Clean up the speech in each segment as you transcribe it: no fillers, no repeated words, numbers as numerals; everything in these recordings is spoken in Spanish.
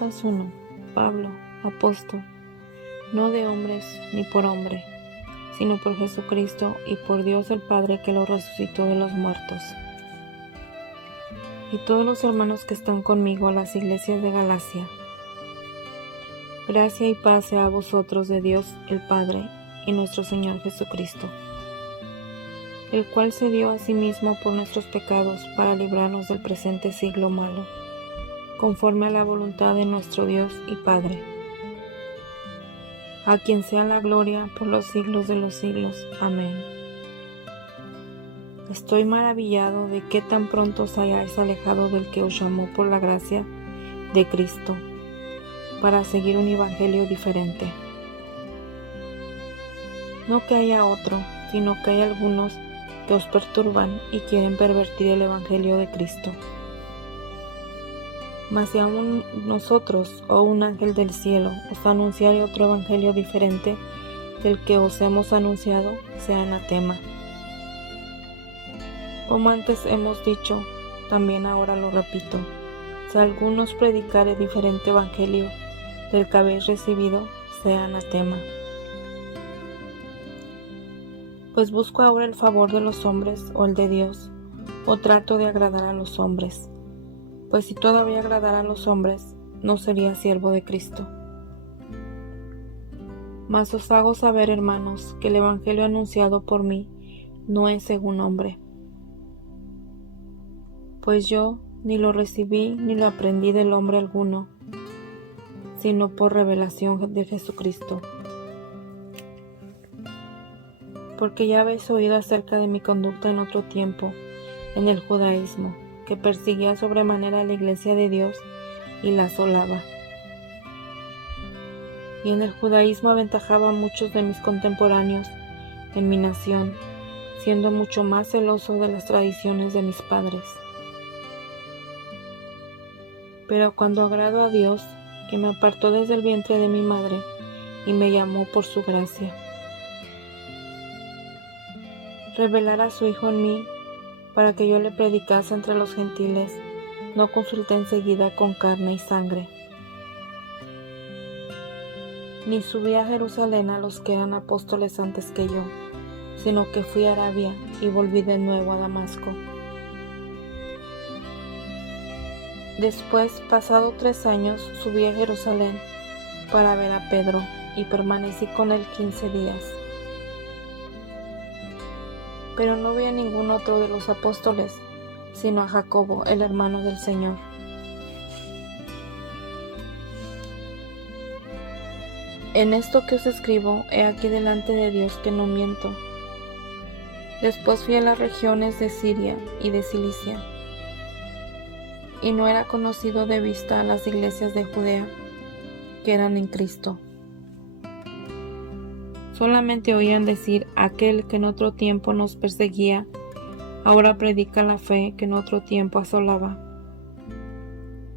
Gálatas 1. Pablo, apóstol, no de hombres ni por hombre, sino por Jesucristo y por Dios el Padre que lo resucitó de los muertos. Y todos los hermanos que están conmigo a las iglesias de Galacia. Gracia y paz sea a vosotros de Dios el Padre y nuestro Señor Jesucristo, el cual se dio a sí mismo por nuestros pecados para librarnos del presente siglo malo, conforme a la voluntad de nuestro Dios y Padre, a quien sea la gloria por los siglos de los siglos. Amén. Estoy maravillado de que tan pronto os hayáis alejado del que os llamó por la gracia de Cristo, para seguir un evangelio diferente. No que haya otro, sino que hay algunos que os perturban y quieren pervertir el evangelio de Cristo. Mas si aún nosotros o un ángel del cielo os anunciare otro evangelio diferente del que os hemos anunciado, sea anatema. Como antes hemos dicho, también ahora lo repito, si alguno os predicare diferente evangelio del que habéis recibido, sea anatema. Pues busco ahora el favor de los hombres o el de Dios, o trato de agradar a los hombres. Pues si todavía agradara a los hombres, no sería siervo de Cristo. Mas os hago saber, hermanos, que el evangelio anunciado por mí no es según hombre. Pues yo ni lo recibí ni lo aprendí del hombre alguno, sino por revelación de Jesucristo. Porque ya habéis oído acerca de mi conducta en otro tiempo, en el judaísmo, que perseguía sobremanera a la iglesia de Dios y la asolaba. Y en el judaísmo aventajaba a muchos de mis contemporáneos en mi nación, siendo mucho más celoso de las tradiciones de mis padres. Pero cuando agrado a Dios, que me apartó desde el vientre de mi madre y me llamó por su gracia, revelar a su Hijo en mí, para que yo le predicase entre los gentiles, no consulté enseguida con carne y sangre, ni subí a Jerusalén a los que eran apóstoles antes que yo, sino que fui a Arabia y volví de nuevo a Damasco. Después, pasado 3 años, subí a Jerusalén para ver a Pedro y permanecí con él 15 días. Pero no vi a ningún otro de los apóstoles, sino a Jacobo, el hermano del Señor. En esto que os escribo, he aquí delante de Dios que no miento. Después fui a las regiones de Siria y de Cilicia, y no era conocido de vista a las iglesias de Judea, que eran en Cristo. Solamente oían decir: aquel que en otro tiempo nos perseguía, ahora predica la fe que en otro tiempo asolaba,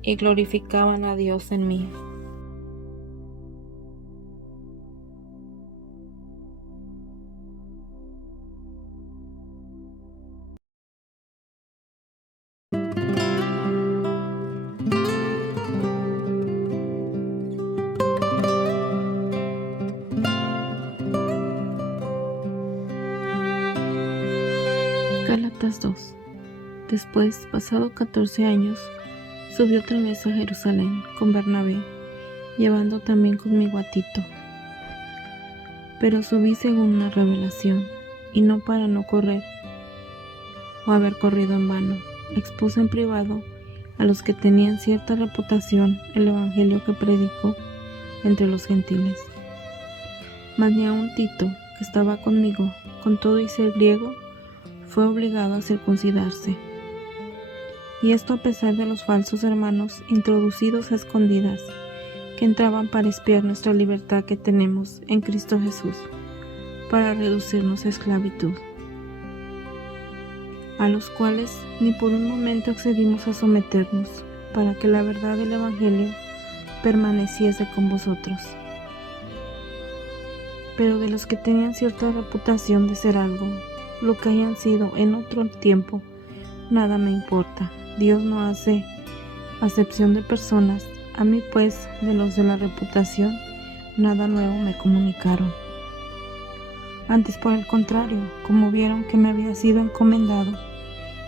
y glorificaban a Dios en mí. Gálatas 2. Después, pasado 14 años, subí otra vez a Jerusalén con Bernabé, llevando también conmigo a Tito. Pero subí según una revelación, y no para no correr o haber corrido en vano. Expuse en privado a los que tenían cierta reputación el evangelio que predicó entre los gentiles. Mas ni aun Tito, que estaba conmigo, con todo y ser griego, fue obligado a circuncidarse. Y esto a pesar de los falsos hermanos introducidos a escondidas, que entraban para espiar nuestra libertad que tenemos en Cristo Jesús, para reducirnos a esclavitud, a los cuales ni por un momento accedimos a someternos, para que la verdad del Evangelio permaneciese con vosotros. Pero de los que tenían cierta reputación de ser algo, lo que hayan sido en otro tiempo, nada me importa. Dios no hace acepción de personas, A mí pues, de los de la reputación, nada nuevo me comunicaron. Antes, por el contrario, como vieron que me había sido encomendado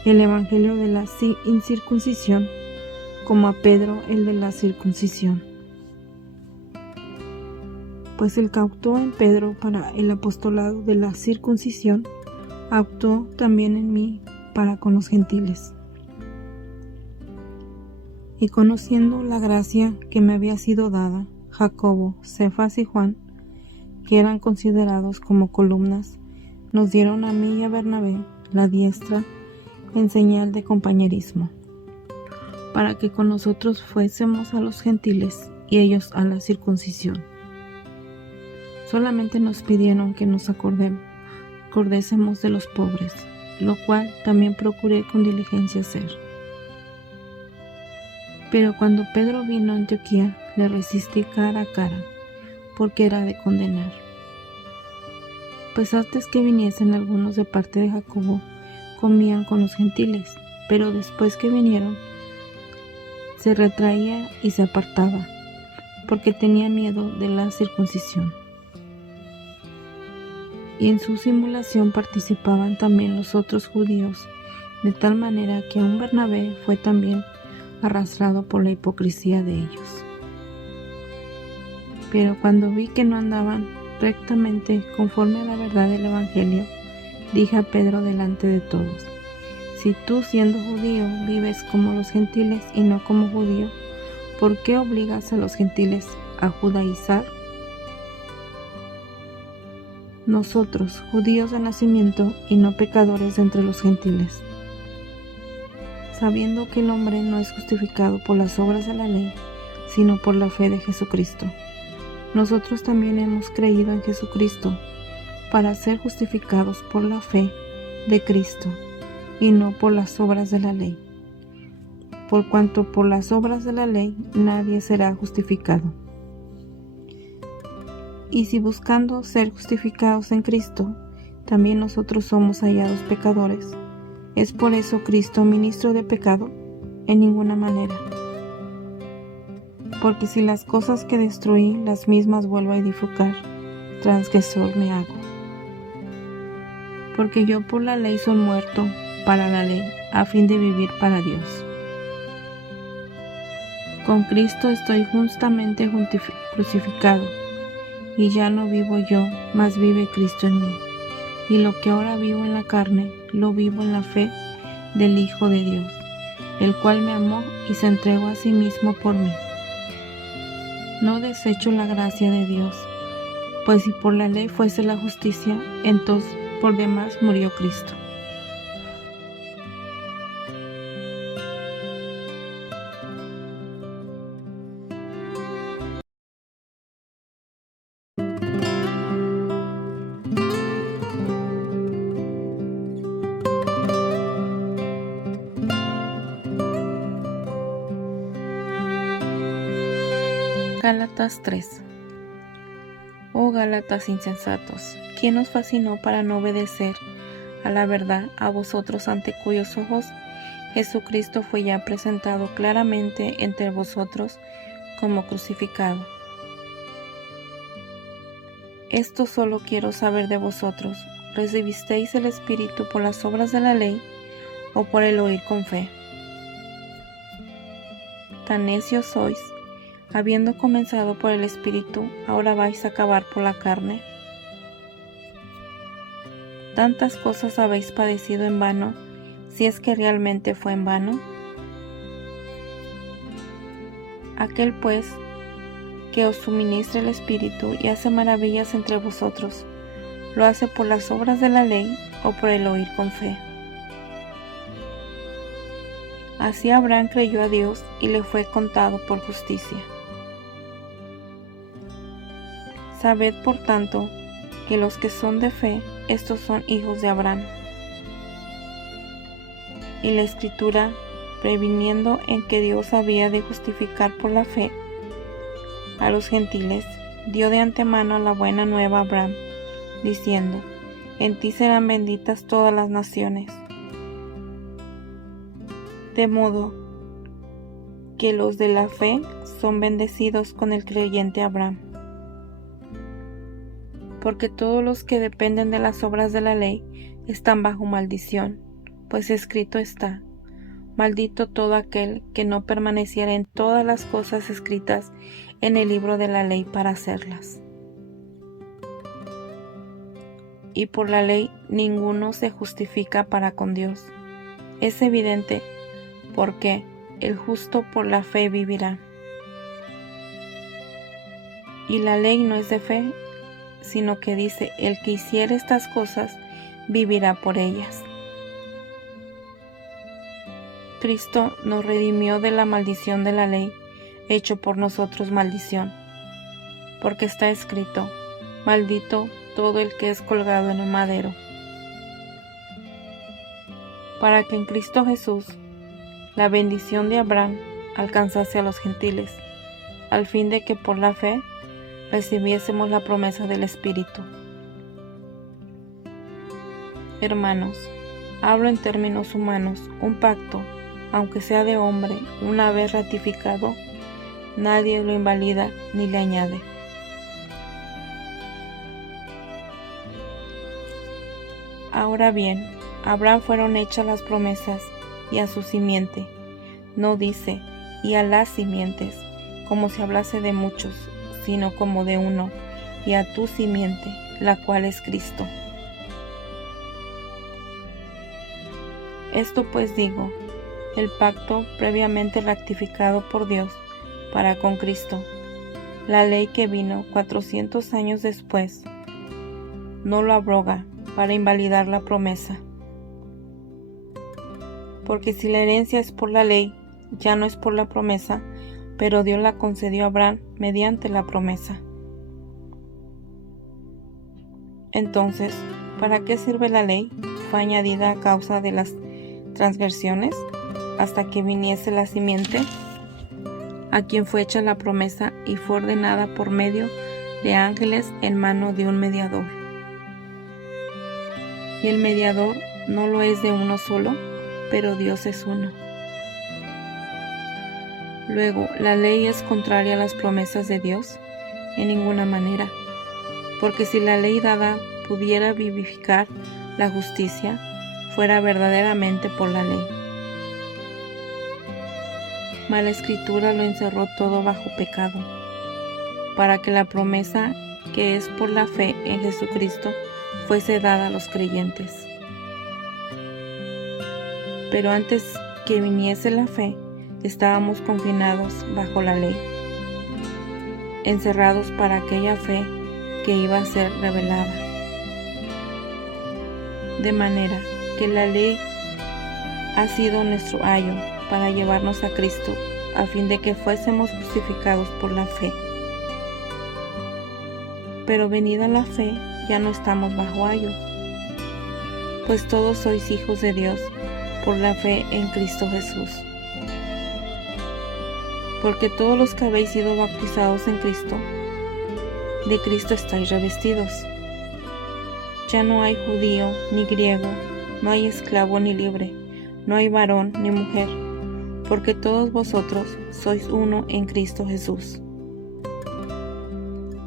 el evangelio de la incircuncisión, como a Pedro el de la circuncisión. Pues el que actuó en Pedro para el apostolado de la circuncisión, actuó también en mí para con los gentiles. Y conociendo la gracia que me había sido dada, Jacobo, Cefas y Juan, que eran considerados como columnas, nos dieron a mí y a Bernabé la diestra en señal de compañerismo, para que con nosotros fuésemos a los gentiles y ellos a la circuncisión. Solamente nos pidieron que nos acordésemos de los pobres, lo cual también procuré con diligencia hacer. Pero cuando Pedro vino a Antioquía, le resistí cara a cara, porque era de condenar. Pues antes que viniesen algunos de parte de Jacobo, comían con los gentiles, pero después que vinieron, se retraía y se apartaba, porque tenía miedo de la circuncisión. Y en su simulación participaban también los otros judíos, de tal manera que aun Bernabé fue también arrastrado por la hipocresía de ellos. Pero cuando vi que no andaban rectamente conforme a la verdad del evangelio, dije a Pedro delante de todos: si tú, siendo judío, vives como los gentiles y no como judío, ¿por qué obligas a los gentiles a judaizar? Nosotros, judíos de nacimiento y no pecadores entre los gentiles, sabiendo que el hombre no es justificado por las obras de la ley, sino por la fe de Jesucristo. Nosotros también hemos creído en Jesucristo para ser justificados por la fe de Cristo y no por las obras de la ley, por cuanto por las obras de la ley nadie será justificado. Y si buscando ser justificados en Cristo, también nosotros somos hallados pecadores, ¿es por eso Cristo ministro de pecado? En ninguna manera. Porque si las cosas que destruí las mismas vuelvo a edificar, transgresor me hago. Porque yo por la ley soy muerto para la ley, a fin de vivir para Dios. Con Cristo estoy justamente crucificado, y ya no vivo yo, mas vive Cristo en mí. Y lo que ahora vivo en la carne, lo vivo en la fe del Hijo de Dios, el cual me amó y se entregó a sí mismo por mí. No desecho la gracia de Dios, pues si por la ley fuese la justicia, entonces por demás murió Cristo. Gálatas 3. Oh Gálatas insensatos, ¿quién os fascinó para no obedecer a la verdad, a vosotros ante cuyos ojos Jesucristo fue ya presentado claramente entre vosotros como crucificado? Esto solo quiero saber de vosotros: ¿recibisteis el Espíritu por las obras de la ley o por el oír con fe? Tan necios sois, habiendo comenzado por el Espíritu, ¿ahora vais a acabar por la carne? Tantas cosas habéis padecido en vano, si es que realmente fue en vano. Aquel pues que os suministra el Espíritu y hace maravillas entre vosotros, ¿lo hace por las obras de la ley o por el oír con fe? Así Abraham creyó a Dios y le fue contado por justicia. Sabed, por tanto, que los que son de fe, estos son hijos de Abraham. Y la Escritura, previniendo en que Dios había de justificar por la fe a los gentiles, dio de antemano la buena nueva a Abraham, diciendo: en ti serán benditas todas las naciones. De modo que los de la fe son bendecidos con el creyente Abraham. Porque todos los que dependen de las obras de la ley están bajo maldición, pues escrito está: maldito todo aquel que no permaneciera en todas las cosas escritas en el libro de la ley para hacerlas. Y por la ley ninguno se justifica para con Dios. Es evidente, porque el justo por la fe vivirá. Y la ley no es de fe, sino que dice: el que hiciere estas cosas vivirá por ellas. Cristo nos redimió de la maldición de la ley, hecho por nosotros maldición, porque está escrito: maldito todo el que es colgado en un madero. Para que en Cristo Jesús la bendición de Abraham alcanzase a los gentiles, al fin de que por la fe recibiésemos la promesa del Espíritu. Hermanos, hablo en términos humanos: un pacto, aunque sea de hombre, una vez ratificado, nadie lo invalida ni le añade. Ahora bien, a Abraham fueron hechas las promesas, y a su simiente. No dice: y a las simientes, como si hablase de muchos, sino como de uno: y a tu simiente, la cual es Cristo. Esto pues digo: el pacto previamente ratificado por Dios para con Cristo, la ley que vino 400 años después, no lo abroga para invalidar la promesa. Porque si la herencia es por la ley, ya no es por la promesa, pero Dios la concedió a Abraham mediante la promesa. Entonces, ¿para qué sirve la ley? Fue añadida a causa de las transgresiones, hasta que viniese la simiente, a quien fue hecha la promesa y fue ordenada por medio de ángeles en mano de un mediador. Y el mediador no lo es de uno solo, pero Dios es uno. Luego, ¿la ley es contraria a las promesas de Dios? En ninguna manera, porque si la ley dada pudiera vivificar la justicia, fuera verdaderamente por la ley. Mas la Escritura lo encerró todo bajo pecado, para que la promesa que es por la fe en Jesucristo fuese dada a los creyentes. Pero antes que viniese la fe, estábamos confinados bajo la ley, encerrados para aquella fe que iba a ser revelada. De manera que la ley ha sido nuestro ayo para llevarnos a Cristo, a fin de que fuésemos justificados por la fe. Pero venida la fe, ya no estamos bajo ayo, pues todos sois hijos de Dios por la fe en Cristo Jesús. Porque todos los que habéis sido bautizados en Cristo, de Cristo estáis revestidos. Ya no hay judío ni griego, no hay esclavo ni libre, no hay varón ni mujer, porque todos vosotros sois uno en Cristo Jesús.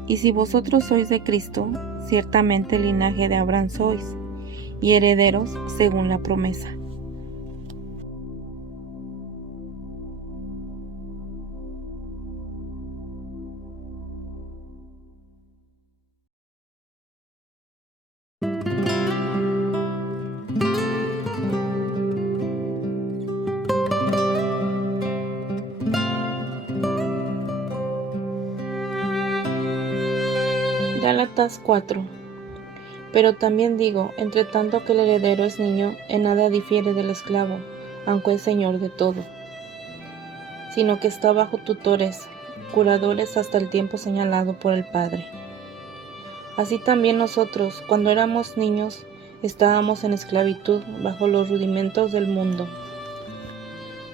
Y si vosotros sois de Cristo, ciertamente linaje de Abraham sois, y herederos según la promesa. Gálatas 4. Pero también digo, entre tanto que el heredero es niño, en nada difiere del esclavo, aunque es señor de todo, sino que está bajo tutores, curadores hasta el tiempo señalado por el Padre. Así también nosotros, cuando éramos niños, estábamos en esclavitud bajo los rudimentos del mundo.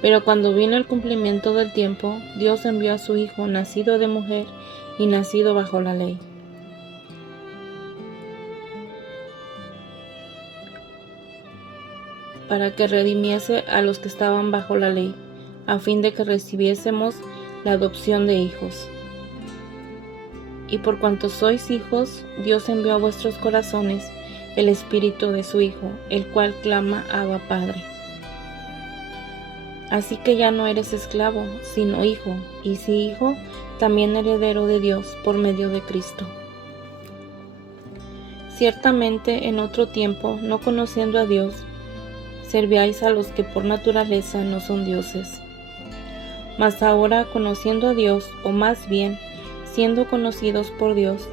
Pero cuando vino el cumplimiento del tiempo, Dios envió a su Hijo, nacido de mujer y nacido bajo la ley, para que redimiese a los que estaban bajo la ley, a fin de que recibiésemos la adopción de hijos. Y por cuanto sois hijos, Dios envió a vuestros corazones el Espíritu de su Hijo, el cual clama Abba Padre. Así que ya no eres esclavo, sino hijo, y si hijo, también heredero de Dios por medio de Cristo. Ciertamente en otro tiempo, no conociendo a Dios, servíais a los que por naturaleza no son dioses. Mas ahora, conociendo a Dios, o más bien, siendo conocidos por Dios,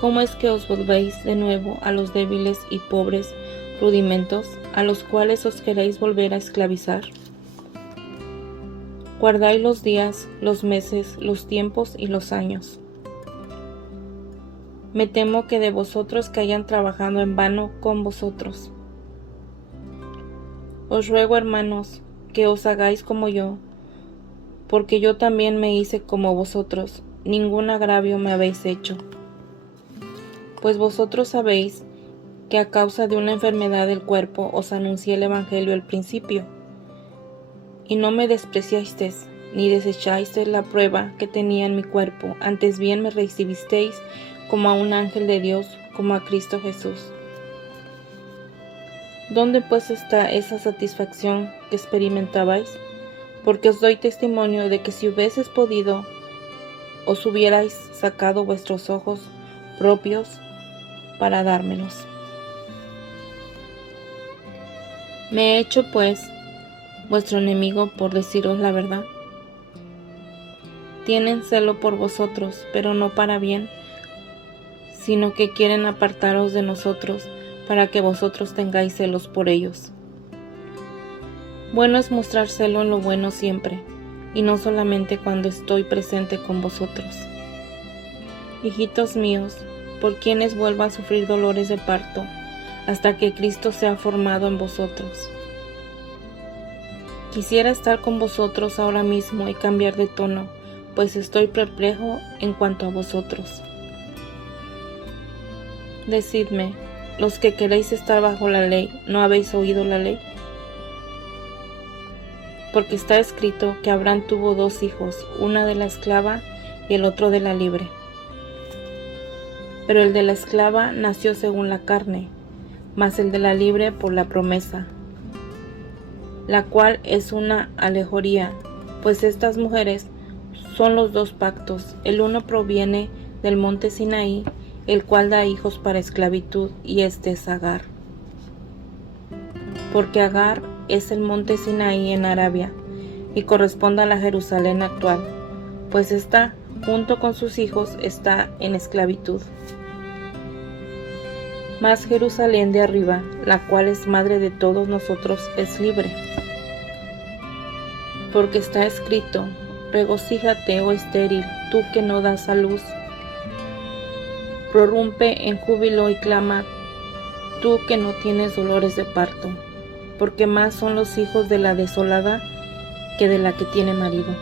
¿cómo es que os volvéis de nuevo a los débiles y pobres rudimentos a los cuales os queréis volver a esclavizar? Guardáis los días, los meses, los tiempos y los años. Me temo que de vosotros que hayan trabajado en vano con vosotros. Os ruego, hermanos, que os hagáis como yo, porque yo también me hice como vosotros, ningún agravio me habéis hecho. Pues vosotros sabéis que a causa de una enfermedad del cuerpo os anuncié el Evangelio al principio, y no me despreciasteis, ni desechasteis la prueba que tenía en mi cuerpo, antes bien me recibisteis como a un ángel de Dios, como a Cristo Jesús. ¿Dónde pues está esa satisfacción que experimentabais? Porque os doy testimonio de que si hubieses podido, os hubierais sacado vuestros ojos propios para dármelos. Me he hecho, pues, vuestro enemigo por deciros la verdad. Tienen celo por vosotros, pero no para bien, sino que quieren apartaros de nosotros, para que vosotros tengáis celos por ellos. Bueno es mostrar celo en lo bueno siempre, y no solamente cuando estoy presente con vosotros. Hijitos míos, por quienes vuelva a sufrir dolores de parto, hasta que Cristo sea formado en vosotros. Quisiera estar con vosotros ahora mismo y cambiar de tono, pues estoy perplejo en cuanto a vosotros. Decidme, los que queréis estar bajo la ley, ¿no habéis oído la ley? Porque está escrito que Abraham tuvo 2 hijos, una de la esclava y el otro de la libre. Pero el de la esclava nació según la carne, mas el de la libre por la promesa, la cual es una alegoría, pues estas mujeres son los 2 pactos. El uno proviene del monte Sinaí, el cual da hijos para esclavitud, y este es Agar. Porque Agar es el monte Sinaí en Arabia, y corresponde a la Jerusalén actual, pues ésta, junto con sus hijos, está en esclavitud. Mas Jerusalén de arriba, la cual es madre de todos nosotros, es libre. Porque está escrito, regocíjate, oh estéril, tú que no das a luz. Prorrumpe en júbilo y clama, tú que no tienes dolores de parto, porque más son los hijos de la desolada que de la que tiene marido.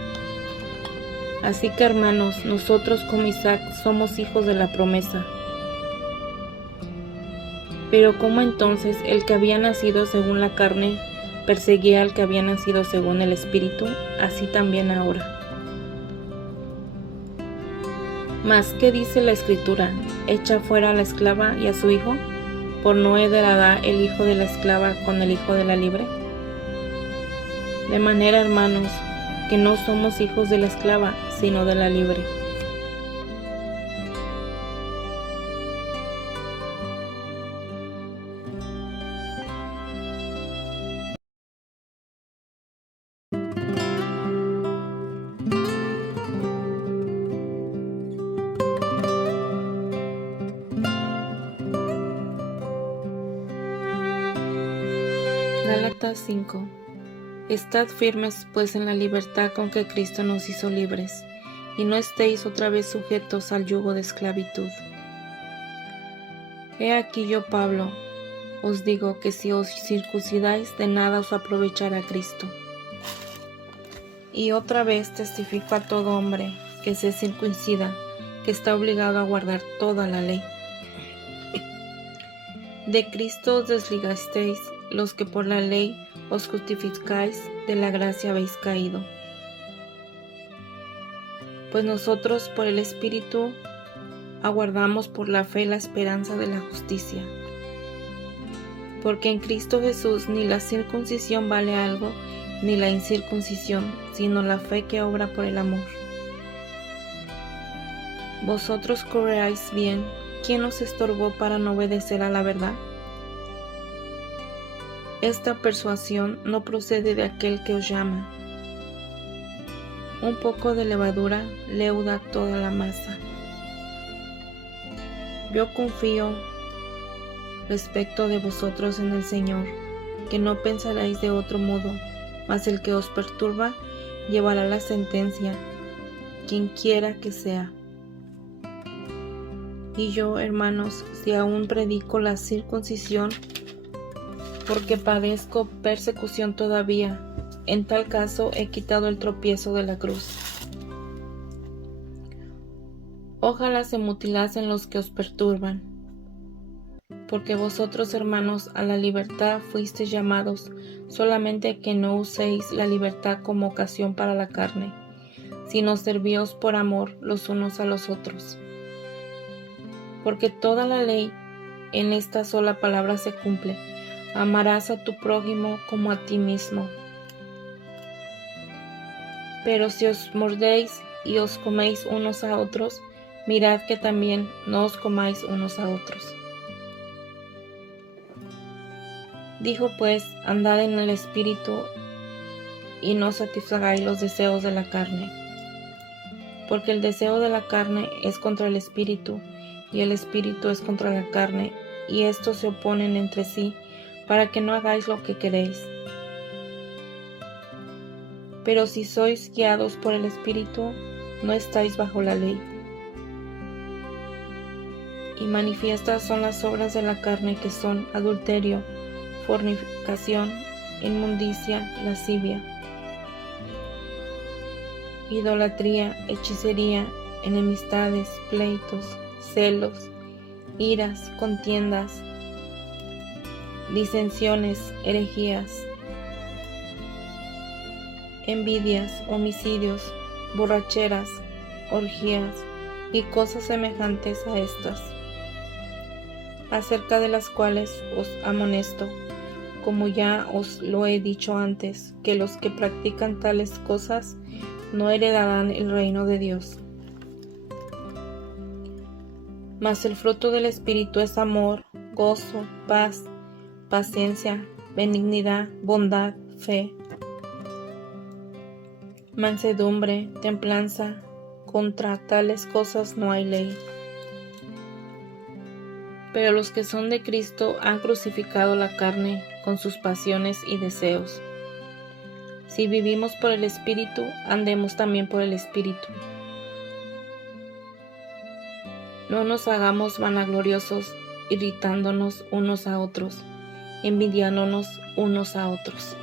Así que, hermanos, nosotros como Isaac somos hijos de la promesa. Pero ¿cómo entonces el que había nacido según la carne perseguía al que había nacido según el Espíritu? Así también ahora. Mas, ¿qué dice la Escritura? Echa fuera a la esclava y a su hijo, ¿por no heredará el hijo de la esclava con el hijo de la libre? De manera, hermanos, que no somos hijos de la esclava, sino de la libre. Gálatas 5. Estad firmes pues en la libertad con que Cristo nos hizo libres, y no estéis otra vez sujetos al yugo de esclavitud. He aquí yo, Pablo, os digo que si os circuncidáis, de nada os aprovechará Cristo. Y otra vez testifico a todo hombre que se circuncida, que está obligado a guardar toda la ley. De Cristo os desligasteis, los que por la ley os justificáis, de la gracia habéis caído. Pues nosotros por el Espíritu aguardamos por la fe la esperanza de la justicia. Porque en Cristo Jesús ni la circuncisión vale algo, ni la incircuncisión, sino la fe que obra por el amor. Vosotros correáis bien. ¿Quién os estorbó para no obedecer a la verdad? Esta persuasión no procede de aquel que os llama. Un poco de levadura leuda toda la masa. Yo confío respecto de vosotros en el Señor, que no pensaréis de otro modo, mas el que os perturba llevará la sentencia, quien quiera que sea. Y yo, hermanos, si aún predico la circuncisión, porque padezco persecución todavía, en tal caso he quitado el tropiezo de la cruz. Ojalá se mutilasen los que os perturban, porque vosotros, hermanos, a la libertad fuisteis llamados, solamente que no uséis la libertad como ocasión para la carne, sino servíos por amor los unos a los otros. Porque toda la ley en esta sola palabra se cumple: amarás a tu prójimo como a ti mismo. Pero si os mordéis y os coméis unos a otros, mirad que también no os comáis unos a otros. Dijo pues: andad en el Espíritu, y no satisfagáis los deseos de la carne. Porque el deseo de la carne es contra el Espíritu, y el Espíritu es contra la carne, y estos se oponen entre sí, para que no hagáis lo que queréis. Pero si sois guiados por el Espíritu, no estáis bajo la ley. Y manifiestas son las obras de la carne, que son adulterio, fornicación, inmundicia, lascivia, idolatría, hechicería, enemistades, pleitos, celos, iras, contiendas, disensiones, herejías, envidias, homicidios, borracheras, orgías y cosas semejantes a estas, acerca de las cuales os amonesto, como ya os lo he dicho antes, que los que practican tales cosas no heredarán el reino de Dios. Mas el fruto del Espíritu es amor, gozo, paz, paciencia, benignidad, bondad, fe, mansedumbre, templanza. Contra tales cosas no hay ley. Pero los que son de Cristo han crucificado la carne con sus pasiones y deseos. Si vivimos por el Espíritu, andemos también por el Espíritu. No nos hagamos vanagloriosos, irritándonos unos a otros, envidiándonos unos a otros.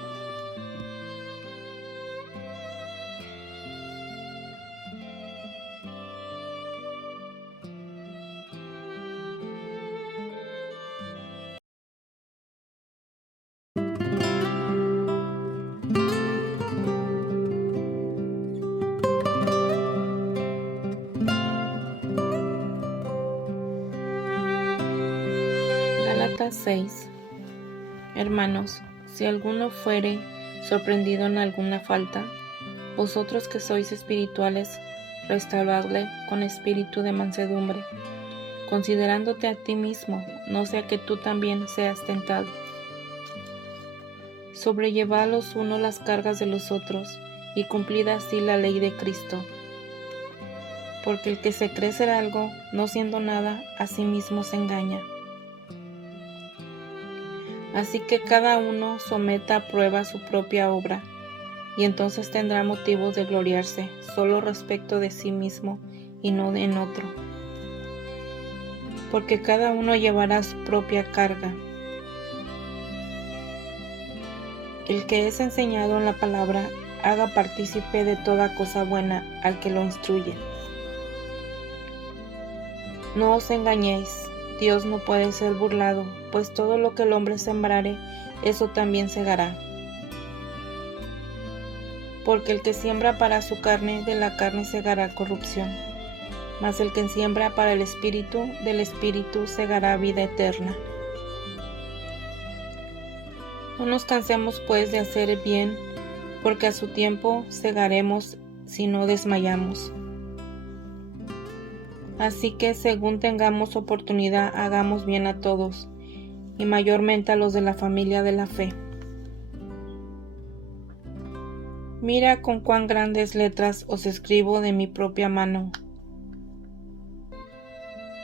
Gálatas 6. Hermanos, si alguno fuere sorprendido en alguna falta, vosotros que sois espirituales, restauradle con espíritu de mansedumbre, considerándote a ti mismo, no sea que tú también seas tentado. Sobrellevad los unos las cargas de los otros, y cumplid así la ley de Cristo. Porque el que se cree ser algo, no siendo nada, a sí mismo se engaña. Así que cada uno someta a prueba su propia obra, y entonces tendrá motivos de gloriarse solo respecto de sí mismo y no en otro. Porque cada uno llevará su propia carga. El que es enseñado en la palabra, haga partícipe de toda cosa buena al que lo instruye. No os engañéis, Dios no puede ser burlado, pues todo lo que el hombre sembrare, eso también segará. Porque el que siembra para su carne, de la carne segará corrupción, mas el que siembra para el Espíritu, del Espíritu segará vida eterna. No nos cansemos pues de hacer el bien, porque a su tiempo segaremos si no desmayamos. Así que según tengamos oportunidad, hagamos bien a todos, y mayormente a los de la familia de la fe. Mira con cuán grandes letras os escribo de mi propia mano.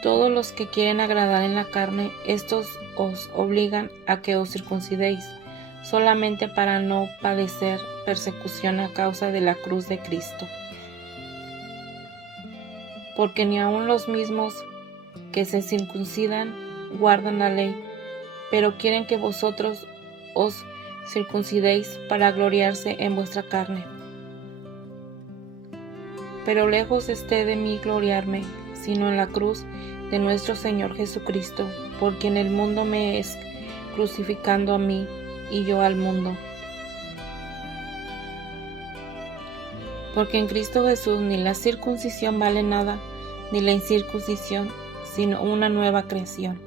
Todos los que quieren agradar en la carne, estos os obligan a que os circuncidéis, solamente para no padecer persecución a causa de la cruz de Cristo. Porque ni aun los mismos que se circuncidan guardan la ley, pero quieren que vosotros os circuncidéis para gloriarse en vuestra carne. Pero lejos esté de mí gloriarme, sino en la cruz de nuestro Señor Jesucristo, por quien el mundo me es crucificando a mí y yo al mundo. Porque en Cristo Jesús ni la circuncisión vale nada, ni la incircuncisión, sino una nueva creación.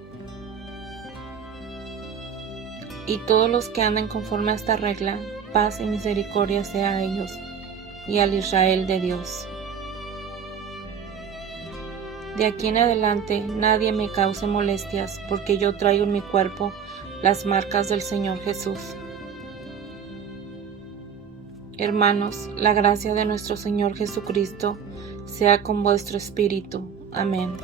Y todos los que anden conforme a esta regla, paz y misericordia sea a ellos y al Israel de Dios. De aquí en adelante nadie me cause molestias, porque yo traigo en mi cuerpo las marcas del Señor Jesús. Hermanos, la gracia de nuestro Señor Jesucristo sea con vuestro espíritu. Amén.